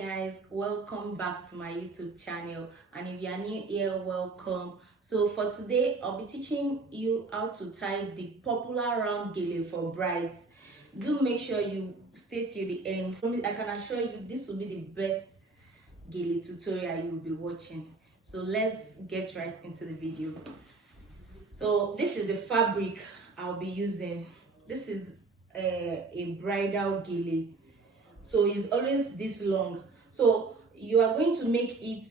guys, welcome back to my YouTube channel, and if you are new here, welcome. So for today I'll be teaching you how to tie the popular round gele for brides. Do make sure you stay till the end. I can assure you this will be the best gele tutorial you will be watching. So let's get right into the video. So this is the fabric I'll be using. This is a bridal gele. So it's always this long. So you are going to make it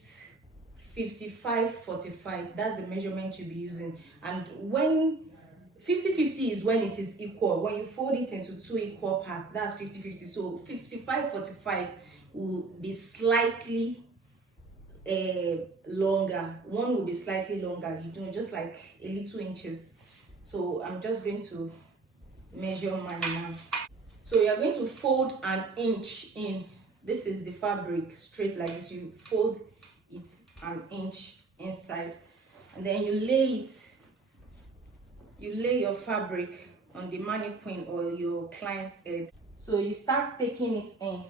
55-45. That's the measurement you'll be using. And when 50-50 is when it is equal. When you fold it into two equal parts, that's 50-50. So 55-45 will be slightly longer. One will be slightly longer, you know, just like a little inches. So I'm just going to measure mine now. So you are going to fold an inch in. This is the fabric straight like this. You fold it an inch inside, and then you lay your fabric on the mannequin or your client's head. So you start taking it in.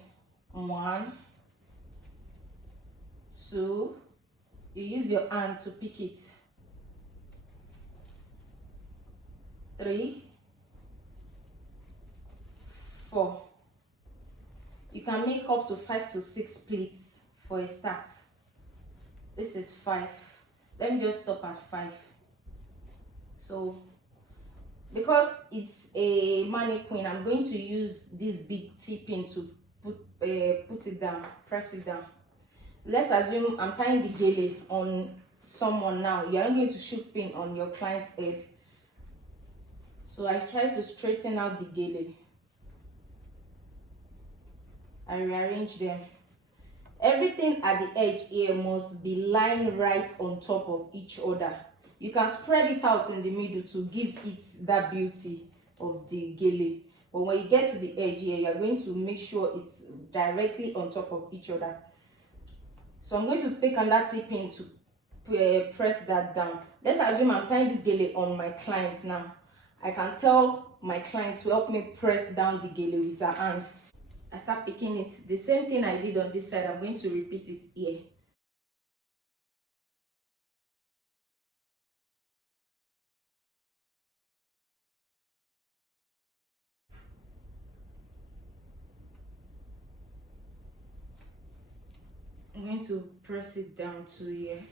1, 2. You use your hand to pick it. 3, 4. You can make up to 5 to 6 pleats for a start. This is 5. Let me just stop at 5. So because it's a mannequin, I'm going to use this big T-pin to put it down, press it down. Let's assume I'm tying the gele on someone now. You're not going to shoot pin on your client's head. So I try to straighten out the gele. I rearrange them. Everything at the edge here must be lying right on top of each other. You can spread it out in the middle to give it that beauty of the gele. But when you get to the edge here, you're going to make sure it's directly on top of each other. So I'm going to take another T-pin to press that down. Let's assume I'm tying this gele on my client now. I can tell my client to help me press down the gele with her hand. I start picking it. The same thing I did on this side, I'm going to repeat it here. I'm going to press it down to here.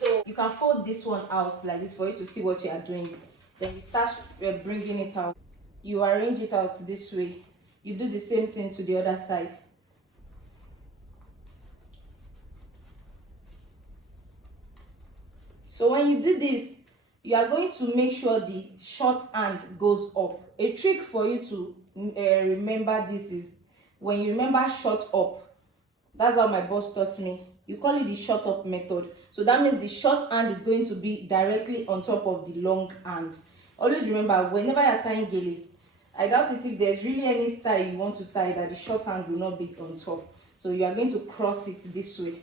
So you can fold this one out like this for you to see what you are doing. Then you start bringing it out. You arrange it out this way. You do the same thing to the other side. So when you do this, you are going to make sure the short hand goes up. A trick for you to remember this is when you remember short up. That's how my boss taught me. You call it the short up method. So that means the short hand is going to be directly on top of the long hand. Always remember, whenever you're tying gele, I doubt it if there's really any style you want to tie that the short hand will not be on top. So you are going to cross it this way.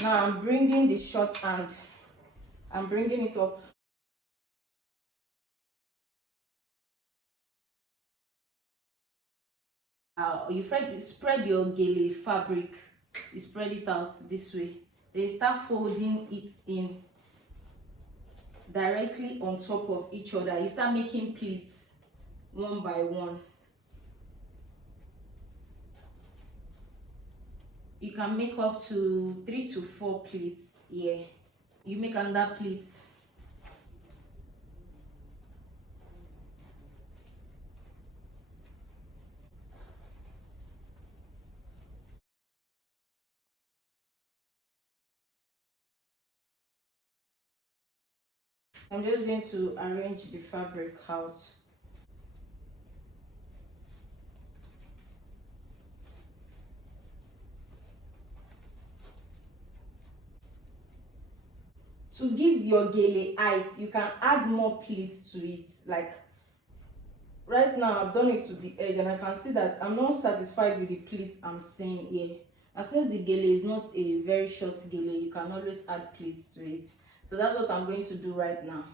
Now I'm bringing the short hand. I'm bringing it up. You spread your gele fabric. You spread it out this way. Then you start folding it in directly on top of each other. You start making pleats one by one. You can make up to 3 to 4 pleats here. You make another pleat. I'm just going to arrange the fabric out. To give your gele height, you can add more pleats to it. Like right now I've done it to the edge and I can see that I'm not satisfied with the pleats I'm seeing here. And since the gele is not a very short gele, you can always add pleats to it. So that's what I'm going to do right now.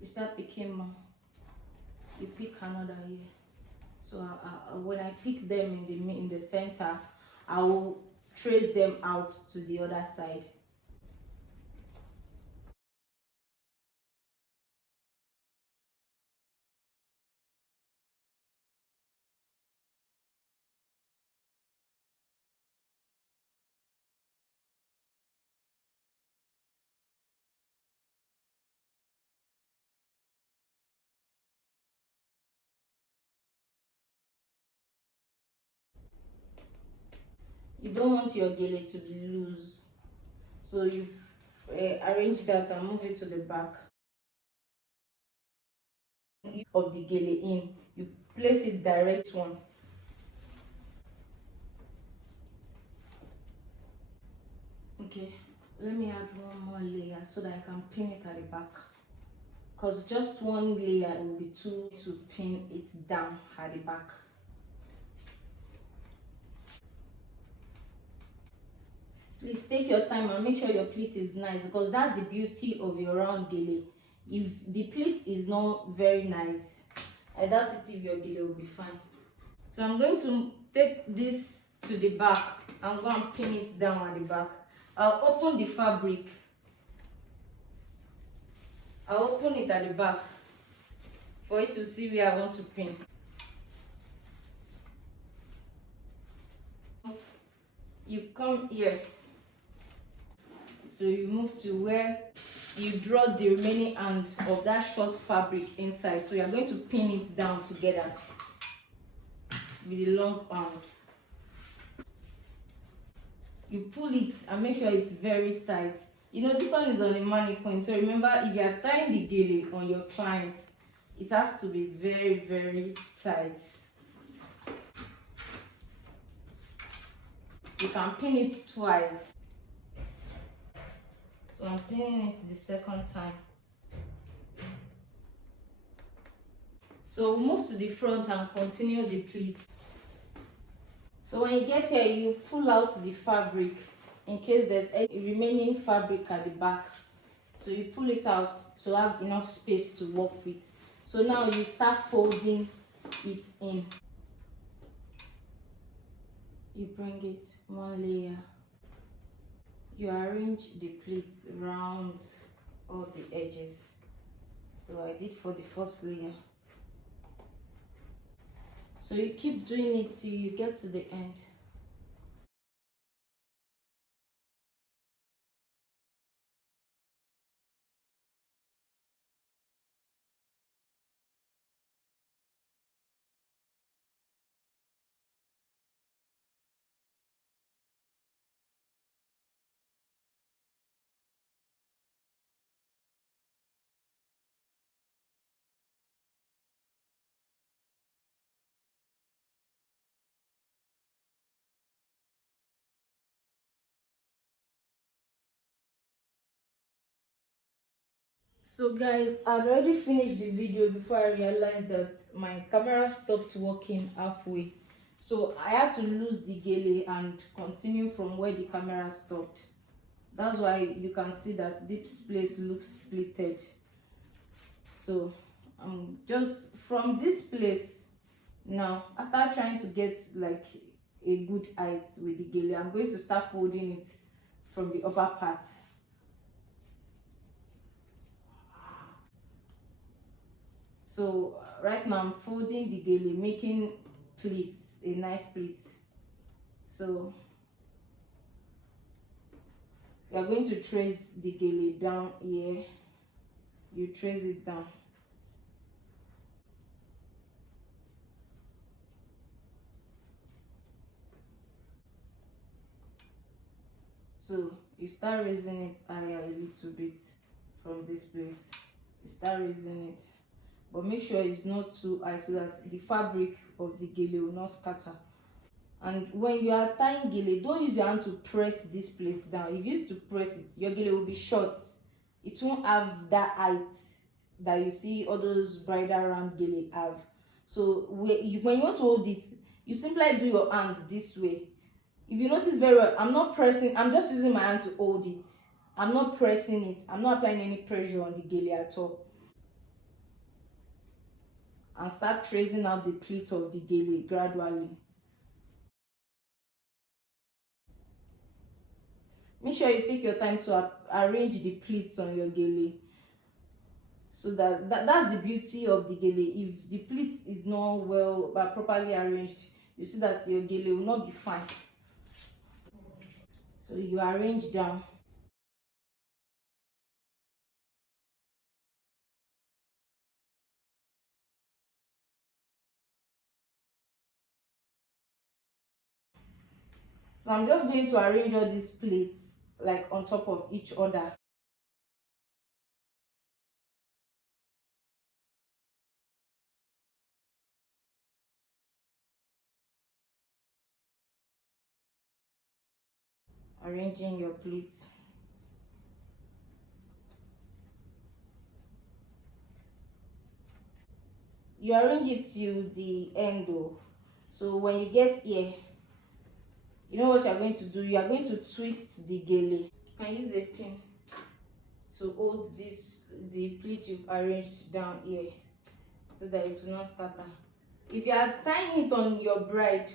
You start picking more. You pick another here. So when I pick them in the center, I will trace them out to the other side. You don't want your gele to be loose, so you arrange that and move it to the back of the gele in. You place it direct one. Okay, let me add one more layer so that I can pin it at the back, because just one layer will be too to pin it down at the back. Please take your time and make sure your pleat is nice, because that's the beauty of your round gele. If the pleat is not very nice, I doubt it if your gele will be fine. So I'm going to take this to the back and go and pin it down at the back. I'll open the fabric. I'll open it at the back for you to see where I want to pin. You come here. So you move to where you draw the remaining end of that short fabric inside. So you're going to pin it down together with the long end. You pull it and make sure it's very tight. You know, this one is on a mannequin, so remember, if you are tying the gele on your client, it has to be very, very tight. You can pin it twice. So I'm pinning it the second time. So we'll move to the front and continue the pleats. So when you get here, you pull out the fabric in case there's any remaining fabric at the back. So you pull it out to have enough space to work with. So now you start folding it in. You bring it one layer. You arrange the pleats around all the edges. So I did for the first layer. So you keep doing it till you get to the end. So guys, I'd already finished the video before I realized that my camera stopped working halfway. So I had to lose the gele and continue from where the camera stopped. That's why you can see that this place looks splitted. So just from this place now, after trying to get like a good height with the gele, I'm going to start folding it from the upper part. So right now I'm folding the gele, making pleats, a nice pleat. So we are going to trace the gele down here. You trace it down. So you start raising it higher a little bit from this place. You start raising it, but make sure it's not too high so that the fabric of the gele will not scatter. And when you are tying gele, don't use your hand to press this place down. If you use to press it, your gele will be short. It won't have that height that you see all those bridal round gele have. So when you want to hold it, You simply do your hand this way. If you notice very well, I'm not pressing, I'm just using my hand to hold it. I'm not pressing it. I'm not applying any pressure on the gele at all. And start tracing out the pleat of the gele gradually. Make sure you take your time to arrange the pleats on your gele. So that's the beauty of the gele. If the pleat is not well but properly arranged, you see that your gele will not be fine. So you arrange down. So I'm just going to arrange all these pleats like on top of each other. Arranging your pleats. You arrange it till the end though. So when you get here, you know what you are going to do? You are going to twist the gele. You can use a pin to hold this, the pleat you've arranged down here, so that it will not scatter. If you are tying it on your bride,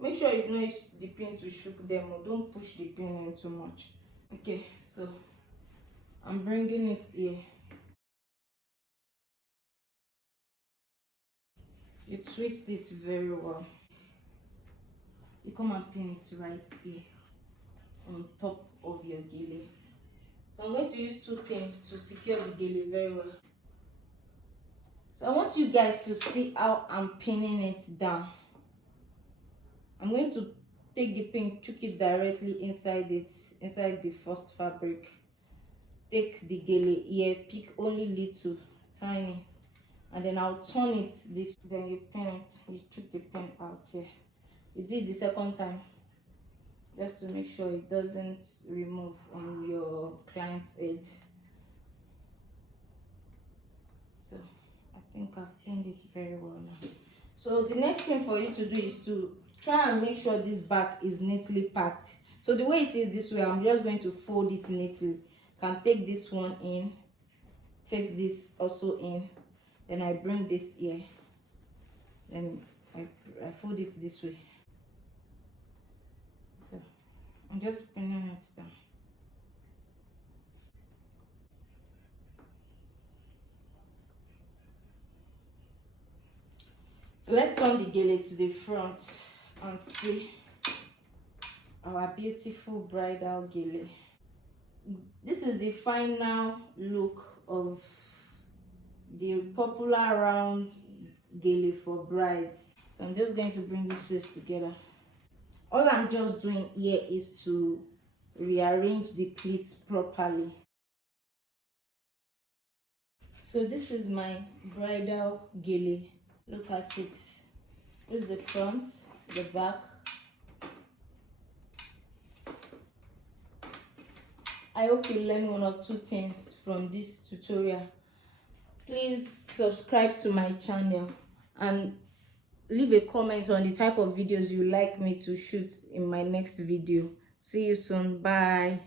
make sure you don't use the pin to shook them, or don't push the pin in too much. Okay, so I'm bringing it here. You twist it very well. You come and pin it right here on top of your gele. So I'm going to use 2 pins to secure the gele very well. So I want you guys to see how I'm pinning it down. I'm going to take the pin, chook it directly inside the first fabric. Take the gele here, pick only little, tiny, and then I'll turn it this. Then you pin it, you chook the pin out here. You do it the second time, just to make sure it doesn't remove on your client's head. So I think I've pinned it very well now. So the next thing for you to do is to try and make sure this back is neatly packed. So the way it is this way, I'm just going to fold it neatly. Can take this one in, take this also in, then I bring this here, then I fold it this way. So I'm just pinning it down. So let's turn the gele to the front and see our beautiful bridal gele. This is the final look of the popular round gele for brides. So I'm just going to bring this place together. All I'm just doing here is to rearrange the pleats properly. So this is my bridal gele. Look at it. This is the front, the back. I hope you learn 1 or 2 things from this tutorial. Please subscribe to my channel and leave a comment on the type of videos you like me to shoot in my next video. See you soon. Bye.